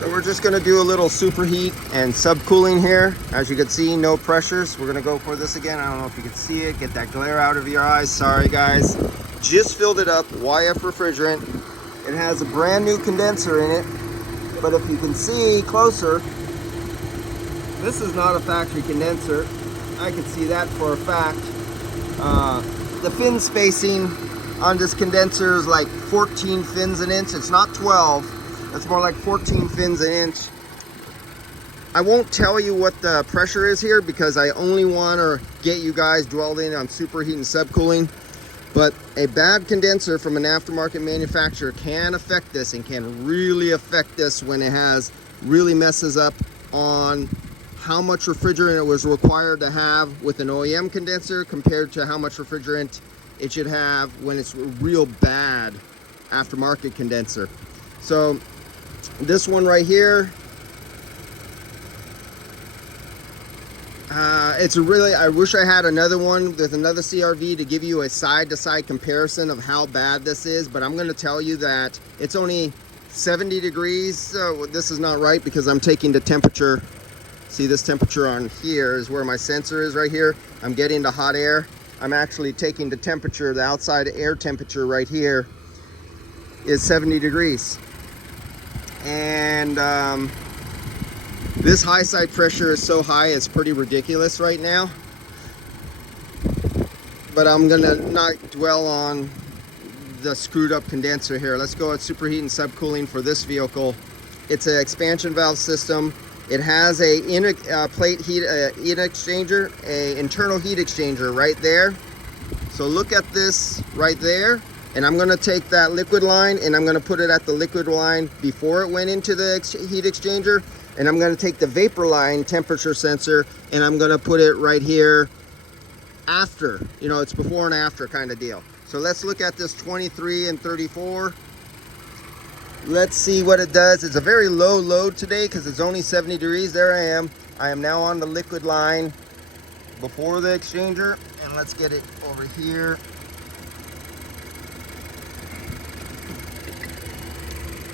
So we're just gonna do a little superheat and subcooling here. As you can see, no pressures. We're gonna go for this again. I don't know if you can see it. Get that glare out of your eyes. Sorry guys. Just filled it up, YF refrigerant. It has a brand new condenser in it. But if you can see closer, this is not a factory condenser. I can see that for a fact. The fin spacing on this condenser is like 14 fins an inch. It's not 12. It's more like 14 fins an inch. I won't tell you what the pressure is here because I only want to get you guys dwelled in on superheat and subcooling. But a bad condenser from an aftermarket manufacturer can affect this and can really affect this when it really messes up on how much refrigerant it was required to have with an OEM condenser compared to how much refrigerant it should have when it's a real bad aftermarket condenser. So this one right here, I wish I had another one with another CRV to give you a side-to-side comparison of how bad this is, but I'm going to tell you that it's only 70 degrees. So this is not right because I'm taking the temperature. See, this temperature on here is where my sensor is right here. I'm getting the hot air. I'm actually taking the temperature, the outside air temperature right here is 70 degrees. And this high side pressure is so high, it's pretty ridiculous right now. But I'm gonna not dwell on the screwed up condenser here. Let's go at superheat and subcooling for this vehicle. It's an expansion valve system. It has a plate heat exchanger, a internal heat exchanger right there. So look at this right there. And I'm gonna take that liquid line and I'm gonna put it at the liquid line before it went into the heat exchanger. And I'm gonna take the vapor line temperature sensor and I'm gonna put it right here after. You know, it's before and after kind of deal. So let's look at this 23 and 34. Let's see what it does. It's a very low load today because it's only 70 degrees. There I am. I am now on the liquid line before the exchanger. And let's get it over here.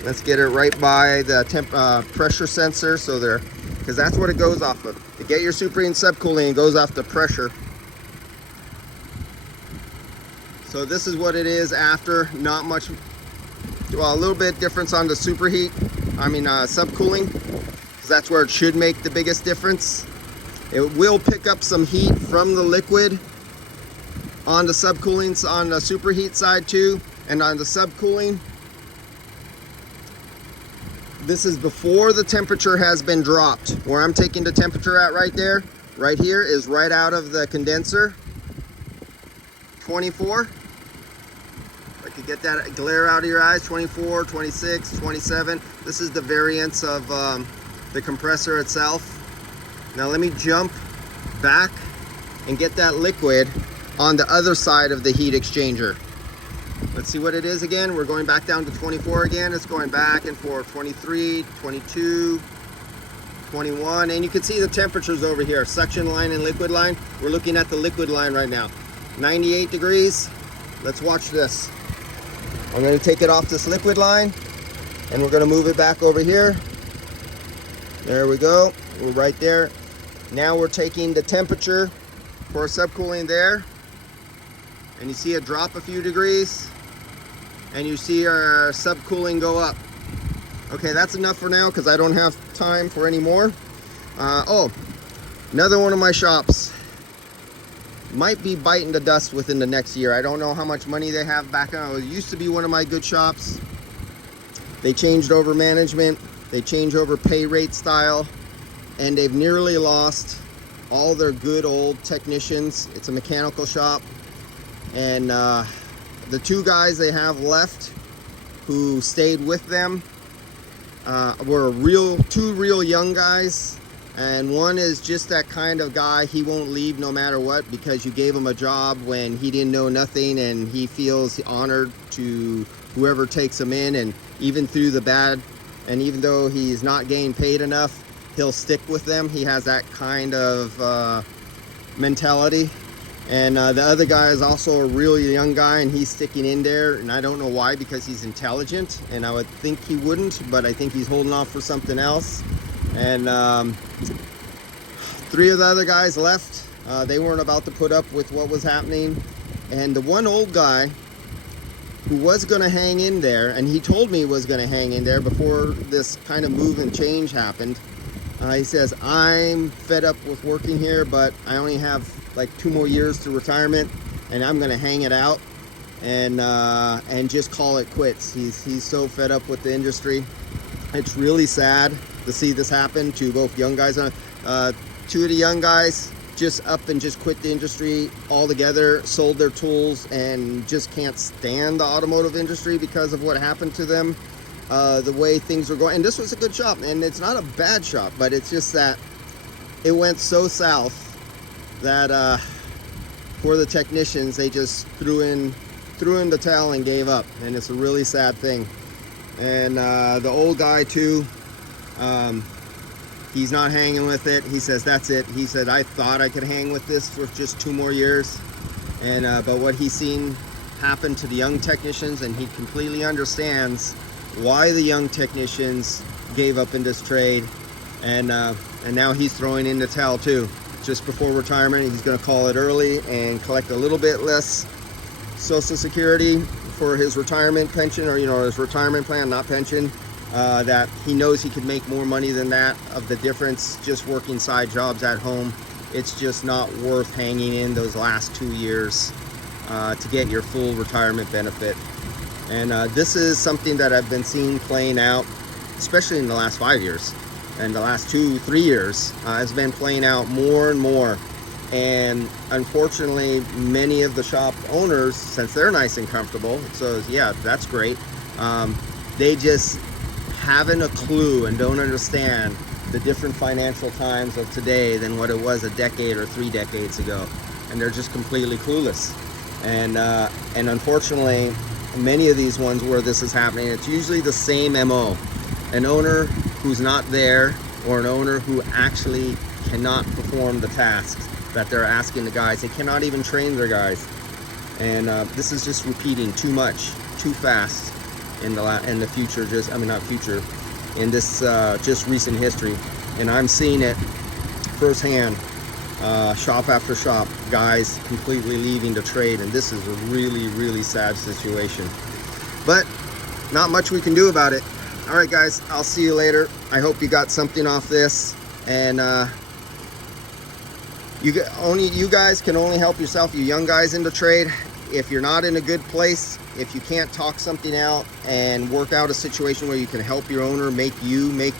Let's get it right by the pressure sensor, so because that's what it goes off of. To get your superheat and subcooling, it goes off the pressure. So this is what it is after. Not much, well, a little bit difference on the superheat. Subcooling, because that's where it should make the biggest difference. It will pick up some heat from the liquid on the subcooling, on the superheat side too, and on the subcooling. This is before the temperature has been dropped. Where I'm taking the temperature at right there, right here is right out of the condenser. 24. I could get that glare out of your eyes. 24, 26, 27. This is the variance of the compressor itself. Now let me jump back and get that liquid on the other side of the heat exchanger. Let's see what it is again. We're going back down to 24 again. It's going back and forth. 23, 22, 21. And you can see the temperatures over here. Suction line and liquid line. We're looking at the liquid line right now. 98 degrees. Let's watch this. I'm going to take it off this liquid line and we're going to move it back over here. There we go. We're right there. Now we're taking the temperature for subcooling there. And you see it drop a few degrees. And you see our subcooling go up. Okay, that's enough for now because I don't have time for any more. Another one of my shops might be biting the dust within the next year. I don't know how much money they have back on. It used to be one of my good shops. They changed over management. They changed over pay rate style. And they've nearly lost all their good old technicians. It's a mechanical shop. And the two guys they have left who stayed with them were two real young guys, and one is just that kind of guy. He won't leave no matter what because you gave him a job when he didn't know nothing, and he feels honored to whoever takes him in, and even through the bad, and even though he's not getting paid enough, he'll stick with them. He has that kind of mentality. And the other guy is also a really young guy, and he's sticking in there, and I don't know why, because he's intelligent, and I would think he wouldn't, but I think he's holding off for something else. And 3 of the other guys left. They weren't about to put up with what was happening. And the one old guy who was going to hang in there, and he told me he was going to hang in there before this kind of move and change happened. He says, I'm fed up with working here, but I only have like 2 more years to retirement, and I'm going to hang it out and just call it quits. He's so fed up with the industry. It's really sad to see this happen to both young guys. 2 of the young guys just up and just quit the industry altogether, sold their tools, and just can't stand the automotive industry because of what happened to them, the way things were going. And this was a good shop, and it's not a bad shop, but it's just that it went so south that for the technicians, they just threw in the towel and gave up, and it's a really sad thing. And the old guy too, he's not hanging with it. He says, that's it. He said, I thought I could hang with this for just 2 more years. And but what he's seen happen to the young technicians, and he completely understands why the young technicians gave up in this trade. And now he's throwing in the towel too. Just before retirement, he's going to call it early and collect a little bit less Social Security for his retirement pension, or his retirement plan, not pension. That he knows he could make more money than that, of the difference just working side jobs at home. It's just not worth hanging in those last 2 years to get your full retirement benefit. And this is something that I've been seeing playing out, especially in the last 5 years. And the last 2-3 years has been playing out more and more. And unfortunately, many of the shop owners, since they're nice and comfortable, so yeah, that's great, they just haven't a clue and don't understand the different financial times of today than what it was a decade or 3 decades ago. And they're just completely clueless. And unfortunately, many of these ones where this is happening, it's usually the same MO. An owner who's not there, or an owner who actually cannot perform the tasks that they're asking the guys. They cannot even train their guys. And this is just repeating too much, too fast in the future, in this just recent history. And I'm seeing it firsthand, shop after shop, guys completely leaving the trade, and this is a really, really sad situation. But not much we can do about it. All right, guys, I'll see you later. I hope you got something off this, and you guys can only help yourself, you young guys in the trade. If you're not in a good place, if you can't talk something out and work out a situation where you can help your owner make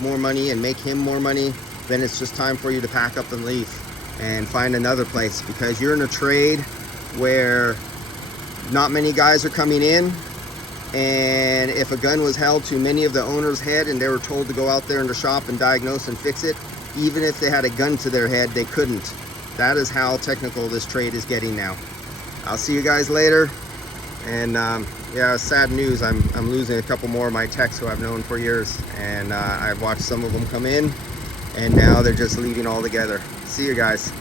more money and make him more money, then it's just time for you to pack up and leave and find another place, because you're in a trade where not many guys are coming in. And if a gun was held to many of the owners' head and they were told to go out there in the shop and diagnose and fix it, even if they had a gun to their head, they couldn't. That is how technical this trade is getting now. I'll see you guys later. And yeah, sad news. I'm losing a couple more of my techs who I've known for years, and I've watched some of them come in, and now they're just leaving altogether. See you guys.